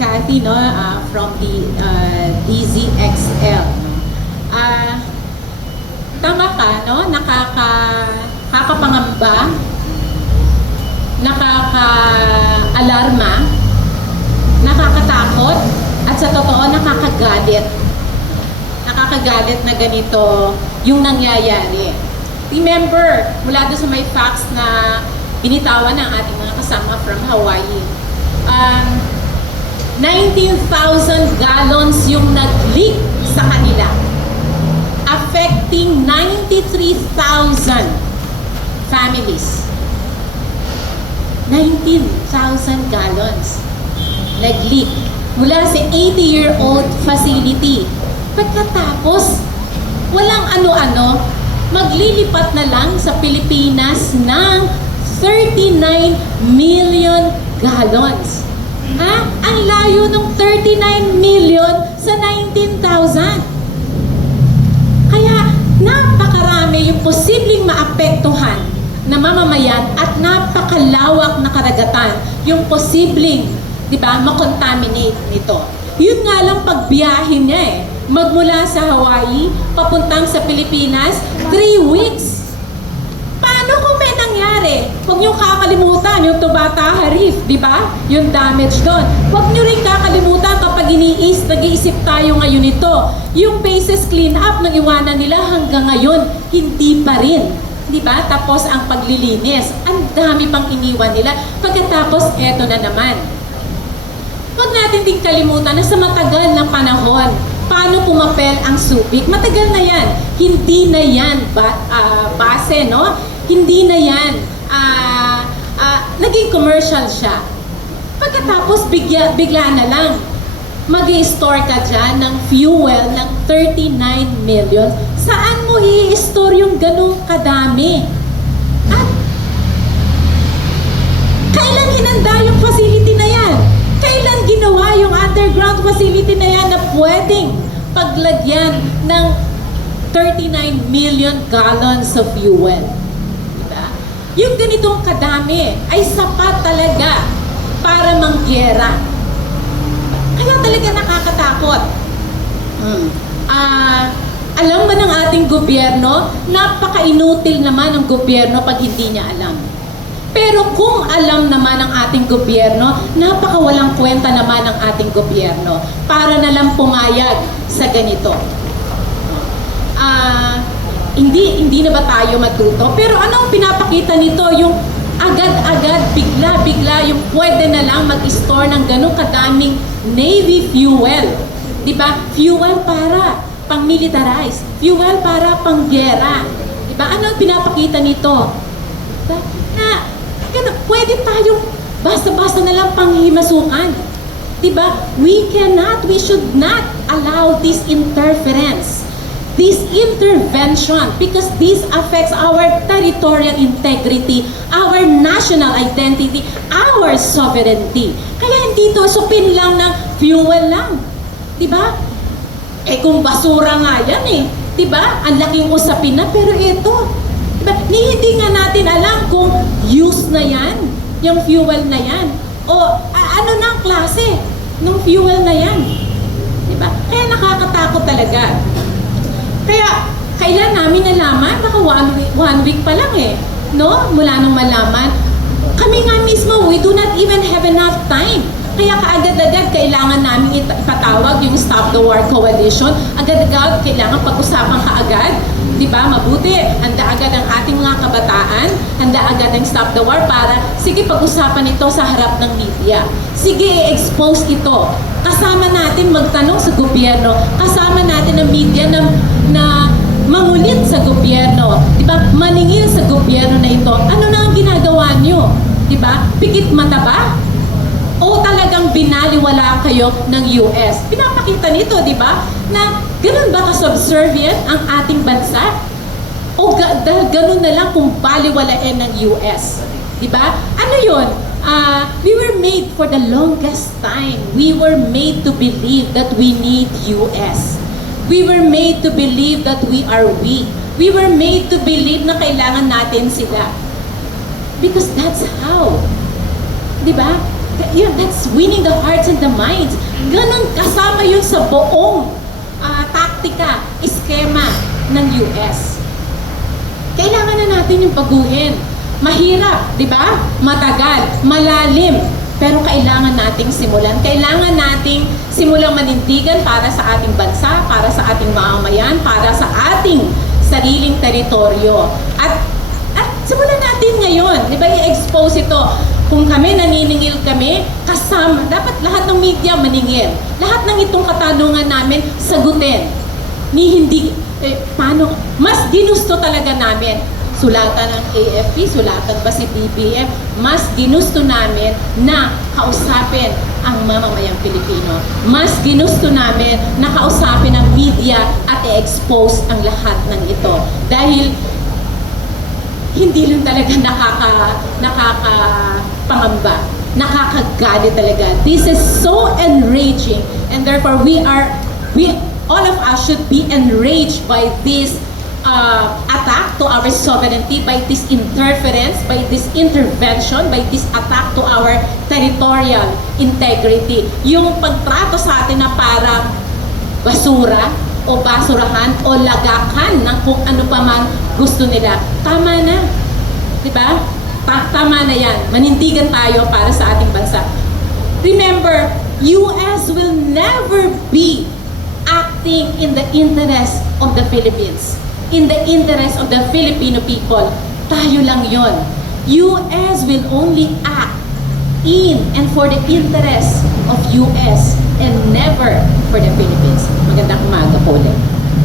Kathy, no, from the DZXL. Tama ka, no? Nakakapangamba, nakaka-alarma, nakakatakot, at sa totoo, nakakagalit. Nakakagalit na ganito yung nangyayari. Remember, mula doon sa may facts na binitawan ng ating mga kasama from Hawaii, 19,000 gallons yung nag-leak sa kanila, affecting 93,000 families. 19,000 gallons nag-leak mula sa 80-year-old facility. Pagkatapos, walang ano-ano, maglilipat na lang sa Pilipinas ng 39 million gallons. Ha? Ang layo ng 39 million sa 19,000. Kaya napakarami yung posibleng maapektuhan na mamamayan at napakalawak na karagatan yung posibleng, di ba, makontaminate nito. Yun nga lang pagbiyahin niya eh. Magmula sa Hawaii, papuntang sa Pilipinas, 3 weeks. Paano kung may nangyari? Huwag niyo kakalimutan yung Tubataha Reef, di ba? Yung damage doon. Huwag niyo rin kakalimutan kapag nag-iisip tayo ngayon ito. Yung bases clean up na iwanan nila hanggang ngayon, hindi pa rin. Di ba? Tapos ang paglilinis, ang dami pang iniwan nila. Pagkatapos, eto na naman. Huwag natin din kalimutan na sa matagal na panahon, paano pumapel ang Subic? Matagal na yan. Hindi na yan base, no? Hindi na yan. Naging commercial siya. Pagkatapos, bigla na lang, mag-i-store ka dyan ng fuel ng 39 million. Saan mo i-store yung ganung kadami? At kailan hinanda yung facility na yan? Kailan ginawa yung underground facility na yan na pwedeng paglagyan ng 39 million gallons of fuel? Diba? Yung ganitong kadami ay sapat talaga para mangyera. Kaya talaga nakakatakot. Alam ba ng ating gobyerno, napaka-inutil naman ng gobyerno pag hindi niya alam. Pero kung alam naman ng ating gobyerno, napakawalang kwenta naman ng ating gobyerno para na lang pumayag sa ganito. Hindi na ba tayo matuto? Pero ano ang pinapakita nito? Yung agad-agad, bigla-bigla, yung pwede na lang mag-store ng ganong kadaming Navy fuel. Diba? Fuel para pang-militarize. Fuel para pang-gera. Diba? Ano ang pinapakita nito? Diba? Na pwede tayong basta-basta na lang panghimasukan. Diba? We should not allow this interference, this intervention, because this affects our territorial integrity, our national identity, our sovereignty. Kaya hindi ito supin lang ng fuel lang. Diba? Kung basura nga yan eh. Diba? Ang laking usapin na, pero ito, diba? Hindi nga natin alam kung use na yan, yung fuel na yan. O ano na ang klase ng fuel na yan. Diba? Kaya nakakatakot talaga. Kaya kailan namin nalaman? Baka one week pa lang eh. No? Mula nung malaman. Kami nga mismo, we do not even have enough time. Kaya kaagad-agad kailangan namin ipatawag yung Stop the War Coalition. Agad-agad kailangan pag-usapan kaagad. Diba? Mabuti. Handa agad ang ating mga kabataan. Handa agad ang Stop the War para, sige, pag-usapan ito sa harap ng media. Sige, i-expose ito. Kasama natin magtanong sa gobyerno. Kasama natin ang media na mangulit sa gobyerno. Diba? Maningil sa gobyerno na ito. Ano na ang ginagawa nyo? Diba? Pikit mata ba? O talagang binaliwala kayo ng US? Pinapakita nito, di ba? Na ganun ba ka-subservient ang ating bansa? O ganun na lang kung baliwalain ng US? Di ba? Ano yun? We were made for the longest time. We were made to believe that we need US. We were made to believe that we are weak. We were made to believe na kailangan natin sila. Because that's how. Di ba? Yun, that's winning the hearts and the minds. Ganon kasama yun sa buong taktika, eskema ng US. Kailangan na natin yung baguhin. Mahirap, di ba? Matagal, malalim. Pero kailangan nating simulan. Kailangan nating simulang manindigan para sa ating bansa, para sa ating mamamayan, para sa ating sariling teritoryo. At simulan natin ngayon. Di ba? I-expose ito. Kung kami, naniningil kami, kasama, dapat lahat ng media maningil. Lahat ng itong katanungan namin, sagutin. Paano? Mas ginusto talaga namin. Sulatan ng AFP, sulatan ba si BBM, mas ginusto namin na kausapin ang mamamayang Pilipino. Mas ginusto namin na kausapin ang media at i-expose ang lahat ng ito. Dahil hindi lang talaga nakakapangamba, nakakagalit talaga. This is so enraging, and therefore all of us should be enraged by this attack to our sovereignty, by this interference, by this intervention, by this attack to our territorial integrity. Yung pagtrato sa atin na parang basura o basurahan o lagakan ng kung ano pa man gusto nila. Tama na. Diba? Tama na yan. Manindigan tayo para sa ating bansa. Remember, US will never be acting in the interest of the Philippines, in the interest of the Filipino people. Tayo lang yon. US will only act in and for the interest of US and never for the Philippines. Magandang umaga po ulit.